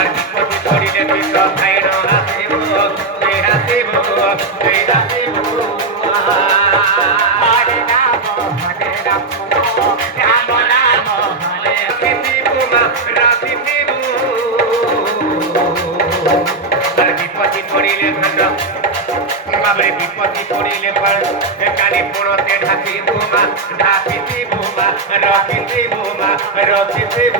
আর বিপদে পড়িলে বিষ খাই ন হাসিব তুই হাসিব তুই হাসিব হরে রাম রাম রাম হরে রাখিব রাখিব আর বিপদে পড়িলে ভাঙ বাবরে বিপদে পড়িলে কানে পড়তে ঢাকিব ঢাকিব রাখিব রাখিব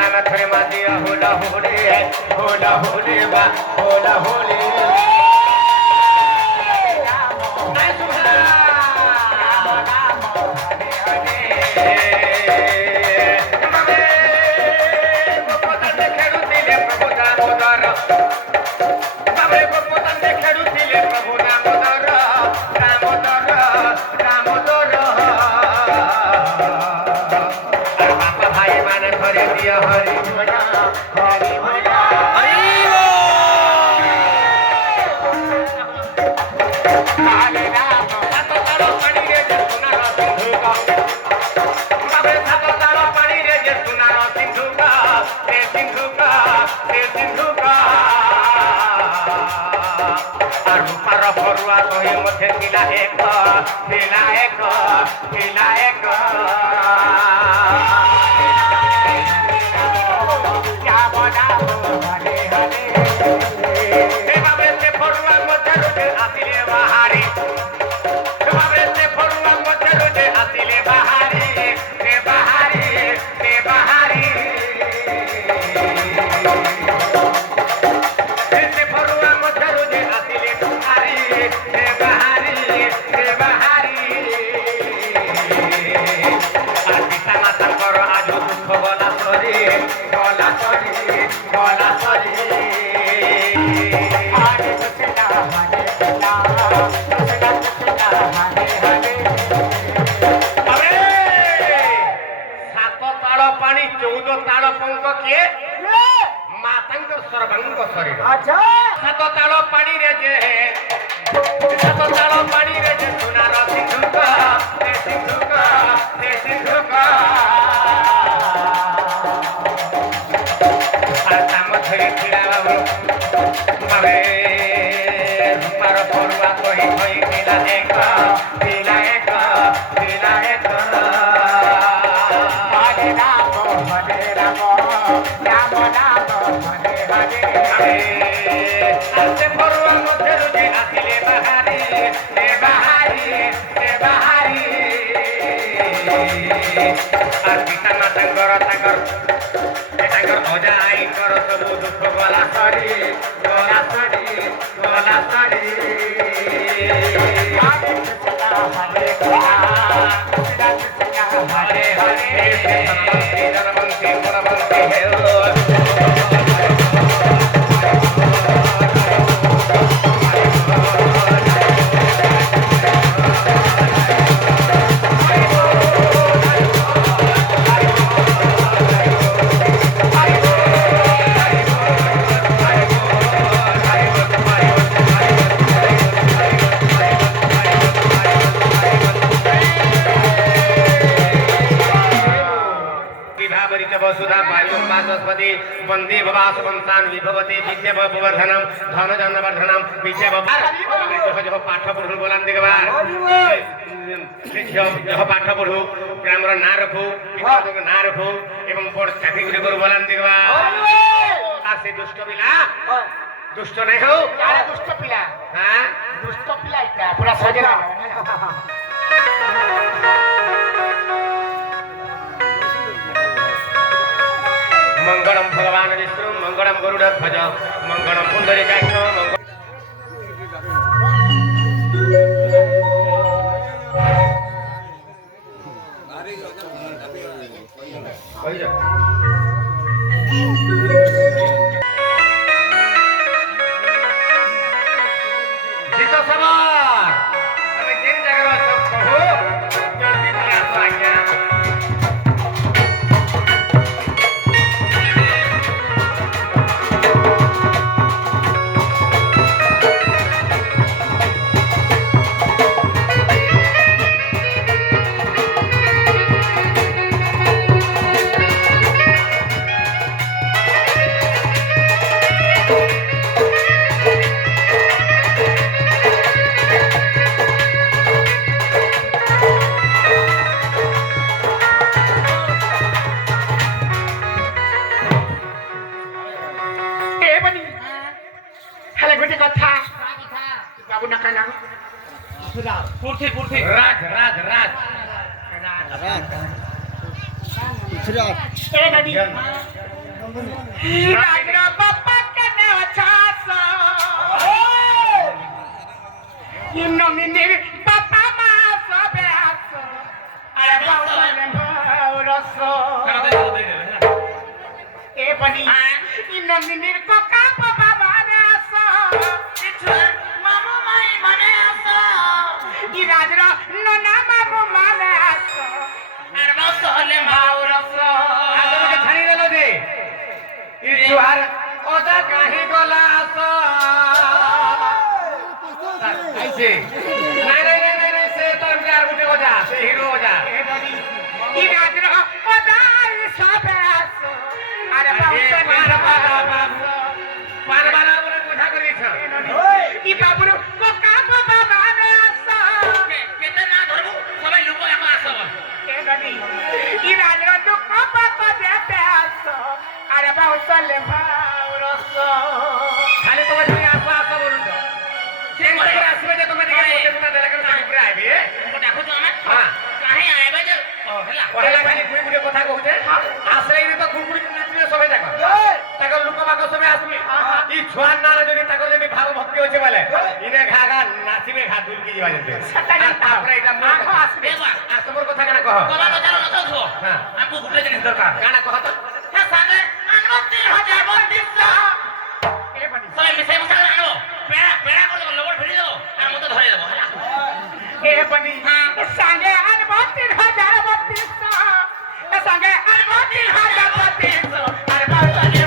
নানা ধরে মাঝিয়া হোলা হোলে হোলা হোলে বা হোলা হোলে हरि भोला हरि भोला हरे राम सात तारा पानी रे जे सुनार सिंधु का बाबे सात तारा पानी रे जे सुनार सिंधु का से सिंधु का से सिंधु का और रूपार भरुआ कहे मथे थिला एक थिला एक थिला एक अच्छा सात ताल पानी रे जे सात ताल पानी रे जे सुनार सिंधु का से सिंधु का से सिंधु का आता मधुरी खिला बाबू बाबे रूपार परुआ कही कही दिला एक दिला एक दिला एक हरे राम राम राम राम हरे हरे आसे परुआ मध्य रुजे आसिले बाहारी से बाहारी से बाहारी আর পিতা মাতাঙ্গর তাঙ্গর তাঙ্গর অজা আইঙ্গর সবু দুঃখ গলা সরি গলা সরি গলা সরি হরে হরে হরে জনমন্ত্রী গুণমন্ত্রী হে वसुधा वायुस्पति वंदे भवास वंशान विभवते विद्या वर्धनम धन जन वर्धनम विद्या जो पाठ पढ़ू बोला देखबार जो पाठ पढ़ू ग्रामर ना रखू ना रखू एवं बड़ चाकरी करू बोला देखबार से दुष्ट पिला दुष्ट नहीं हो दुष्ट पिला हां दुष्ट पिला इटा पूरा सजना मंगलम भगवान विष्णु मंगलम गरुड़ध्वज मंगलम पुंडरीकाक्ष जीत सवार अरे जिन जगह सब कहो ए दादी राजरा बापा कने अचासा ये नमिनी बापा मा सबे आसो अरे बाबा ने रसो ए बनी ये नमिनी कोका बाबा माने आसो मामू माई माने आसो ये राजरा नना मामू माने आसो अरे बाबा हले माऊ रसो আদমকে ছাড়ি দিল যে ই জুহার ওদা কাহি গলাস আইছে নাই নাই নাই নাই নাই সে তো আর গুটে ওজা সে হিরো ওজা ই রাজরা ওদাই সবে আসো আরে বাউসা পারবানা বলে কথা করিছ ই বাবুর কোকা বাবা মানে আসো কেতে না ধরবো সবাই লোক এখন আসব এ গানি ই রাজরা তো কোপা কো দেতে আসো আরে বাউসা লে ভাউরসো খালি তোমার তুমি আসো আসো বলুন তো সেই করে আসবে যে তুমি দিকে মতে দেলা করে সামনে আইবে দেখো তো আমার হ্যাঁ কাহে আইবে যে হেলা ওহেলা খালি গুই গুই কথা কହୁছে আসলে নি তো গুড়গুড়ি নাচবে সবে দেখো তাকে লোক বাক সবে আসবে ই ছুয়ার না যদি তাকে যদি ভাব ভক্তি হচ্ছে বলে ইনে ঘা ঘা নাচিবে ঘা দুলকি যাবা যেতে তারপরে এটা মা আসবে আর তোমার কথা কেন কহ তোমার কথা না তো হ্যাঁ আমকো গুটে জিনিস দরকার কানা কহ তো হ্যাঁ সাগে আনবো 3000 বন্দিস এ বনি সবাই মিশাই মিশাই আনবো পেড়া পেড়া করে দেবো লবড় ফেলে দেবো আর মতো ধরে দেবো এ বনি সাগে আনবো 3000 বন্দিস সাগে আনবো 3000 বন্দিস আরে বাবা রে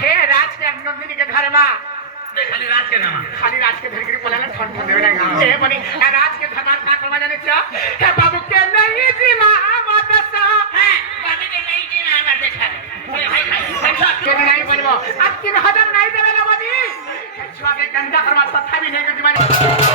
हे राज के नंदिनी के घर में खाली रात के नामा खाली राज के धर के बोला ना ठंड ठंड देवे ना ए बनी राज के धमार का करवा जाने छ हे बाबू के नहीं जी महावत सा है बाबू के नहीं जी ना मत देखा भाई के नहीं बनबो अब 3000 नहीं देवे ना बनी छुआ के गंजा करवा तथा भी नहीं कर दीवानी